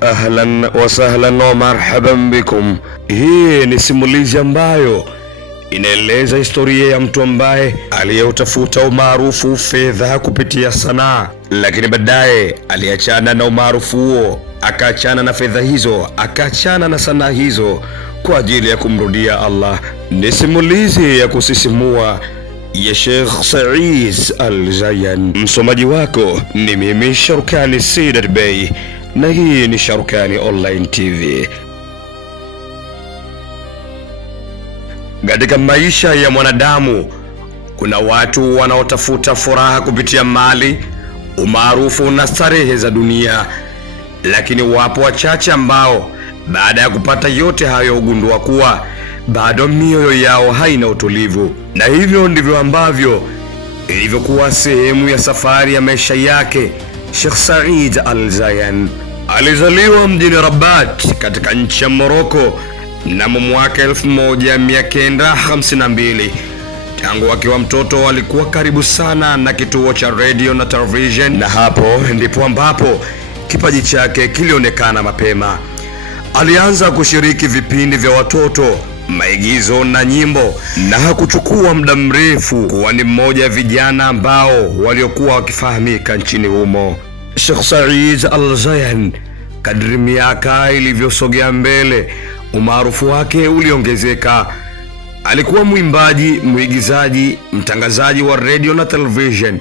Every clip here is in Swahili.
Ahlan wa sahlan wa marhaban bikum. Hii ni simulizi ambayo inaeleza historia ya mtu ambaye aliyeutafuta umaarufu, fedha kupitia sanaa, lakini baadaye aliachana na umaarufu huo, akaachana na fedha hizo, akaachana na sanaa hizo kwa ajili ya kumrudia Allah. Ni simulizi ya kusisimua ya Sheikh Said Al-Zayan. Msomaji wako ni mimi Sharukani Said Bey, na hii ni Sharukani Online TV. Katika maisha ya mwanadamu kuna watu wanaotafuta furaha kupitia mali, umaarufu na starehe za dunia, lakini wapo wachache ambao baada ya kupata yote hayo hugundua kuwa bado mioyo yao haina utulivu. Na hivyo ndivyo ambavyo ilivyokuwa sehemu ya safari ya maisha yake Sheikh Said Al-Zayan. Alizaliwa mjini Rabat katika nchi ya Morocco mnamo mwaka 1952. Tangu akiwa mtoto alikuwa karibu sana na kituo cha radio na television, na hapo ndipo ambapo kipaji chake kilionekana mapema. Alianza kushiriki vipindi vya watoto, maigizo na nyimbo, na hakuchukua muda mrefu kuwa ni mmoja wa vijana ambao waliokuwa wakifahamika nchini humo. Sheikh Said Al-Zayan, kadri miaka ilivyosogea mbele, umaarufu wake uliongezeka. Alikuwa mwimbaji, mwigizaji, mtangazaji wa radio na television,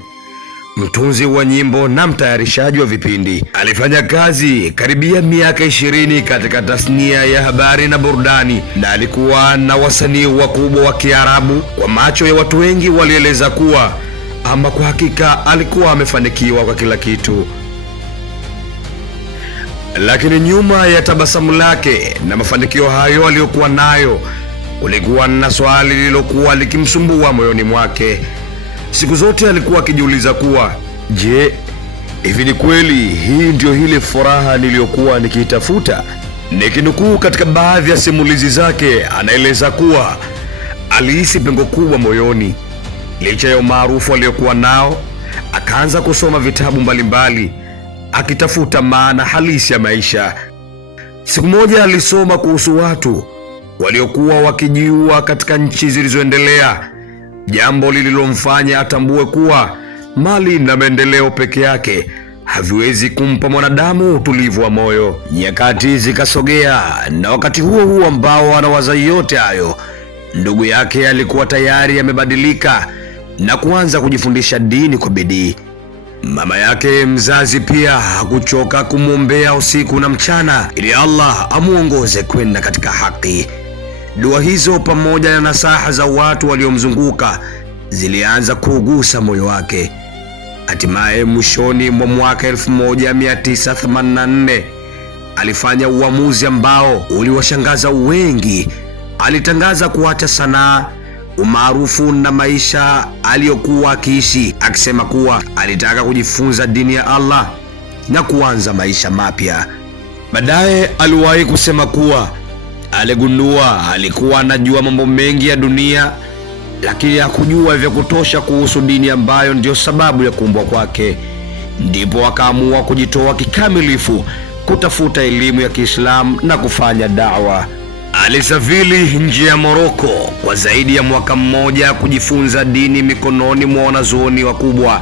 mtunzi wa nyimbo na mtayarishaji wa vipindi. Alifanya kazi karibia miaka 20 katika tasnia ya habari na burudani, na alikuwa na wasanii wakubwa wa Kiarabu. Kwa macho ya watu wengi walieleza kuwa ama kwa hakika alikuwa amefanikiwa kwa kila kitu. Lakini nyuma ya tabasamu lake na mafanikio hayo aliyokuwa nayo, kulikuwa na swali lililokuwa likimsumbua moyoni mwake. Siku zote alikuwa akijiuliza kuwa, je, hivi ni kweli hii ndio ile furaha niliyokuwa nikiitafuta? Nikinukuu katika baadhi ya simulizi zake, anaeleza kuwa alihisi pengo kubwa moyoni. Licha ya umaarufu aliyokuwa nao, akaanza kusoma vitabu mbalimbali akitafuta maana halisi ya maisha. Siku moja alisoma kuhusu watu waliokuwa wakijiua katika nchi zilizoendelea, jambo lililomfanya atambue kuwa mali na maendeleo peke yake haviwezi kumpa mwanadamu utulivu wa moyo. Nyakati zikasogea, na wakati huo huo ambao anawaza yote hayo, ndugu yake alikuwa tayari amebadilika na kuanza kujifundisha dini kwa bidii. Mama yake mzazi pia hakuchoka kumwombea usiku na mchana ili Allah amuongoze kwenda katika haki. Dua hizo pamoja na nasaha za watu waliomzunguka zilianza kuugusa moyo wake. Hatimaye mwishoni mwa mwaka 1984 alifanya uamuzi ambao uliwashangaza wengi. Alitangaza kuacha sanaa, umaarufu na maisha aliyokuwa akiishi, akisema kuwa alitaka kujifunza dini ya Allah na kuanza maisha mapya. Baadaye aliwahi kusema kuwa aligundua alikuwa anajua mambo mengi ya dunia, lakini hakujua vya kutosha kuhusu dini ambayo ndio sababu ya kuumbwa kwake. Ndipo akaamua kujitoa kikamilifu kutafuta elimu ya Kiislamu na kufanya da'wa. Alisafiri nje ya Morocco kwa zaidi ya mwaka mmoja kujifunza dini mikononi mwa wanazuoni wakubwa.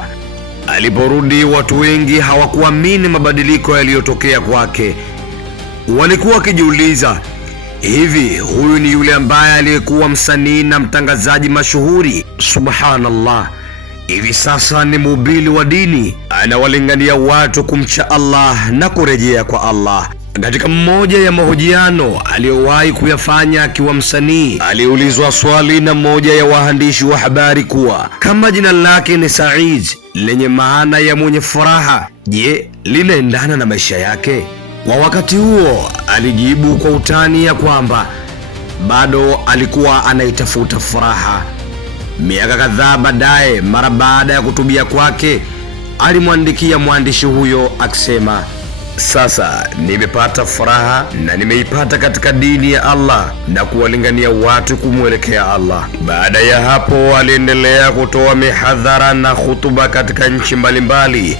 Aliporudi, watu wengi hawakuamini mabadiliko yaliyotokea kwake. Walikuwa wakijiuliza, hivi huyu ni yule ambaye aliyekuwa msanii na mtangazaji mashuhuri? Subhanallah, hivi sasa ni mhubiri wa dini, anawalingania watu kumcha Allah na kurejea kwa Allah. Katika mmoja ya mahojiano aliyowahi kuyafanya akiwa msanii, aliulizwa swali na mmoja ya waandishi wa habari kuwa kama jina lake ni Said lenye maana ya mwenye furaha, je, linaendana na maisha yake? Kwa wakati huo alijibu kwa utani ya kwamba bado alikuwa anaitafuta furaha. Miaka kadhaa baadaye, mara baada ya kutubia kwake, alimwandikia mwandishi huyo akisema, sasa nimepata furaha na nimeipata katika dini ya Allah na kuwalingania watu kumwelekea Allah. Baada ya hapo aliendelea kutoa mihadhara na hutuba katika nchi mbalimbali,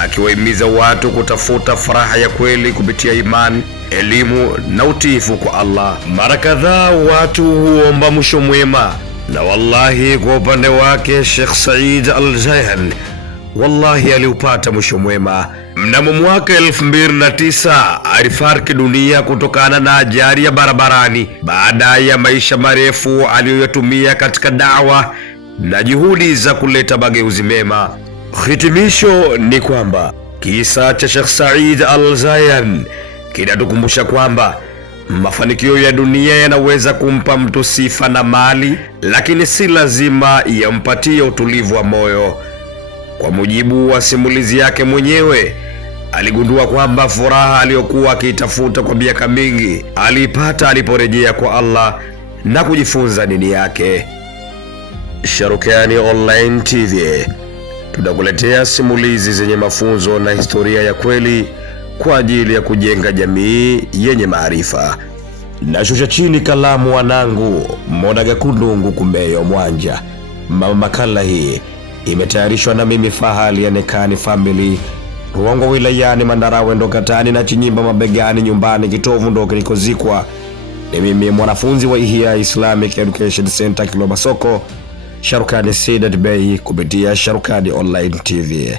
akiwahimiza watu kutafuta furaha ya kweli kupitia imani, elimu na utiifu kwa Allah. Mara kadhaa watu huomba mwisho mwema, na wallahi kwa upande wake Sheikh Said Al-Jayhan wallahi aliupata mwisho mwema. Mnamo mwaka 2009 alifariki dunia kutokana na ajali ya barabarani baada ya maisha marefu aliyoyatumia katika dawa na juhudi za kuleta mageuzi mema. Hitimisho ni kwamba kisa cha Sheikh Said Al-Jayhan kinatukumbusha kwamba mafanikio ya dunia yanaweza kumpa mtu sifa na mali, lakini si lazima yampatie utulivu wa moyo. Kwa mujibu wa simulizi yake mwenyewe, aligundua kwamba furaha aliyokuwa akiitafuta kwa miaka mingi aliipata aliporejea kwa Allah na kujifunza dini yake. Sharukani Online TV tunakuletea simulizi zenye mafunzo na historia ya kweli kwa ajili ya kujenga jamii yenye maarifa. Nashusha chini kalamu wanangu, Monaga Kundungu Kumeyo Mwanja. Makala hii imetayarishwa na mimi Fahali ya Nekani Family, Ruangwa wilayani Mandarawe Ndokatani na Chinyimba mabegani nyumbani kitovu ndo kilikozikwa. Ni mimi mwanafunzi wa Ihya Islamic Education Center Kiloba Soko, Sharukani Sadat Bey kupitia Sharukani Online TV.